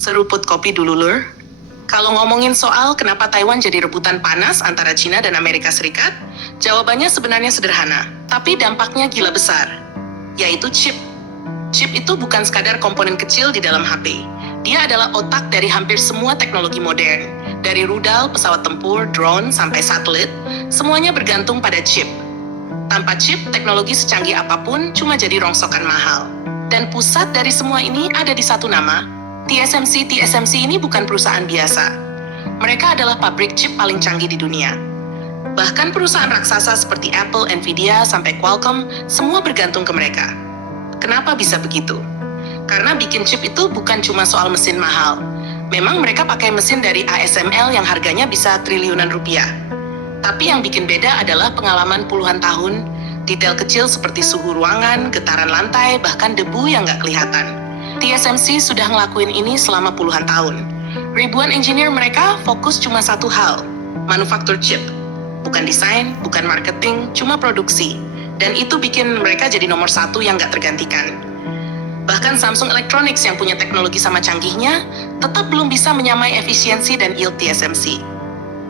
Seruput kopi dulu, Lur. Kalau ngomongin soal kenapa Taiwan jadi rebutan panas antara China dan Amerika Serikat, jawabannya sebenarnya sederhana, tapi dampaknya gila besar, yaitu chip. Chip itu bukan sekadar komponen kecil di dalam HP. Dia adalah otak dari hampir semua teknologi modern. Dari rudal, pesawat tempur, drone, sampai satelit, semuanya bergantung pada chip. Tanpa chip, teknologi secanggih apapun cuma jadi rongsokan mahal. Dan pusat dari semua ini ada di satu nama, TSMC. TSMC ini bukan perusahaan biasa. Mereka adalah pabrik chip paling canggih di dunia. Bahkan perusahaan raksasa seperti Apple, Nvidia, sampai Qualcomm, semua bergantung ke mereka. Kenapa bisa begitu? Karena bikin chip itu bukan cuma soal mesin mahal. Memang mereka pakai mesin dari ASML yang harganya bisa triliunan rupiah. Tapi yang bikin beda adalah pengalaman puluhan tahun, detail kecil seperti suhu ruangan, getaran lantai, bahkan debu yang nggak kelihatan. TSMC sudah ngelakuin ini selama puluhan tahun. Ribuan engineer mereka fokus cuma satu hal, manufaktur chip. Bukan desain, bukan marketing, cuma produksi. Dan itu bikin mereka jadi nomor satu yang nggak tergantikan. Bahkan Samsung Electronics yang punya teknologi sama canggihnya, tetap belum bisa menyamai efisiensi dan yield TSMC.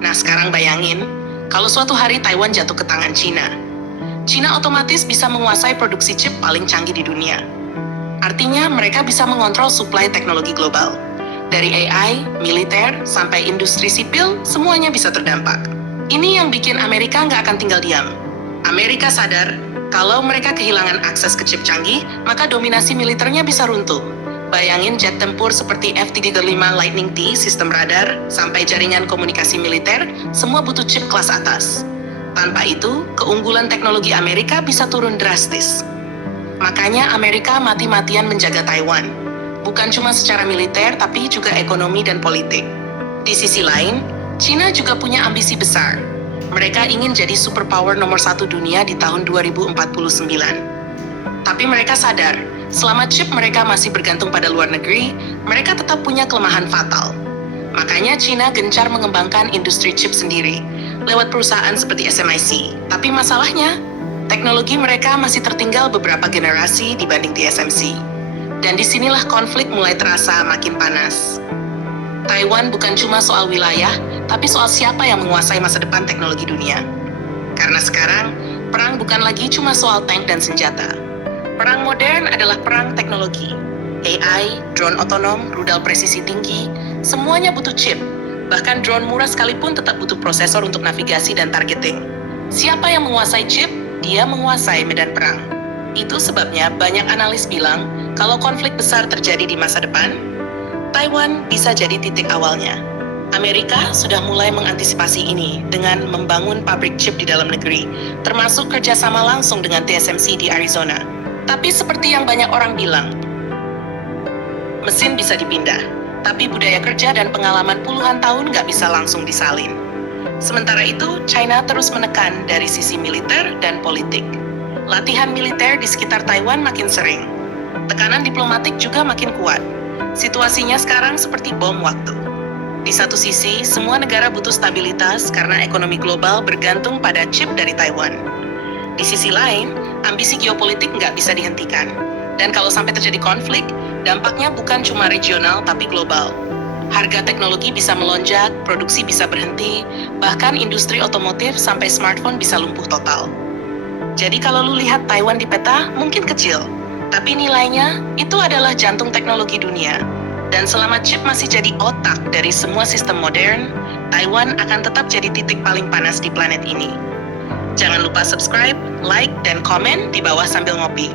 Nah sekarang bayangin, kalau suatu hari Taiwan jatuh ke tangan China. China otomatis bisa menguasai produksi chip paling canggih di dunia. Artinya mereka bisa mengontrol suplai teknologi global. Dari AI, militer, sampai industri sipil, semuanya bisa terdampak. Ini yang bikin Amerika nggak akan tinggal diam. Amerika sadar, kalau mereka kehilangan akses ke chip canggih, maka dominasi militernya bisa runtuh. Bayangin jet tempur seperti F-35 Lightning II, sistem radar, sampai jaringan komunikasi militer, semua butuh chip kelas atas. Tanpa itu, keunggulan teknologi Amerika bisa turun drastis. Makanya Amerika mati-matian menjaga Taiwan. Bukan cuma secara militer, tapi juga ekonomi dan politik. Di sisi lain, China juga punya ambisi besar. Mereka ingin jadi superpower nomor satu dunia di tahun 2049. Tapi mereka sadar, selama chip mereka masih bergantung pada luar negeri, mereka tetap punya kelemahan fatal. Makanya China gencar mengembangkan industri chip sendiri, lewat perusahaan seperti SMIC. Tapi masalahnya, teknologi mereka masih tertinggal beberapa generasi dibanding TSMC. Dan disinilah konflik mulai terasa makin panas. Taiwan bukan cuma soal wilayah, tapi soal siapa yang menguasai masa depan teknologi dunia. Karena sekarang, perang bukan lagi cuma soal tank dan senjata. Perang modern adalah perang teknologi. AI, drone otonom, rudal presisi tinggi, semuanya butuh chip. Bahkan drone murah sekalipun tetap butuh prosesor untuk navigasi dan targeting. Siapa yang menguasai chip, dia menguasai medan perang. Itu sebabnya banyak analis bilang, kalau konflik besar terjadi di masa depan, Taiwan bisa jadi titik awalnya. Amerika sudah mulai mengantisipasi ini dengan membangun pabrik chip di dalam negeri, termasuk kerjasama langsung dengan TSMC di Arizona. Tapi seperti yang banyak orang bilang, mesin bisa dipindah, tapi budaya kerja dan pengalaman puluhan tahun nggak bisa langsung disalin. Sementara itu, China terus menekan dari sisi militer dan politik. Latihan militer di sekitar Taiwan makin sering. Tekanan diplomatik juga makin kuat. Situasinya sekarang seperti bom waktu. Di satu sisi, semua negara butuh stabilitas karena ekonomi global bergantung pada chip dari Taiwan. Di sisi lain, ambisi geopolitik nggak bisa dihentikan. Dan kalau sampai terjadi konflik, dampaknya bukan cuma regional tapi global. Harga teknologi bisa melonjak, produksi bisa berhenti, bahkan industri otomotif sampai smartphone bisa lumpuh total. Jadi kalau lu lihat Taiwan di peta, mungkin kecil. Tapi nilainya, itu adalah jantung teknologi dunia. Dan selama chip masih jadi otak dari semua sistem modern, Taiwan akan tetap jadi titik paling panas di planet ini. Jangan lupa subscribe, like, dan komen di bawah sambil ngopi.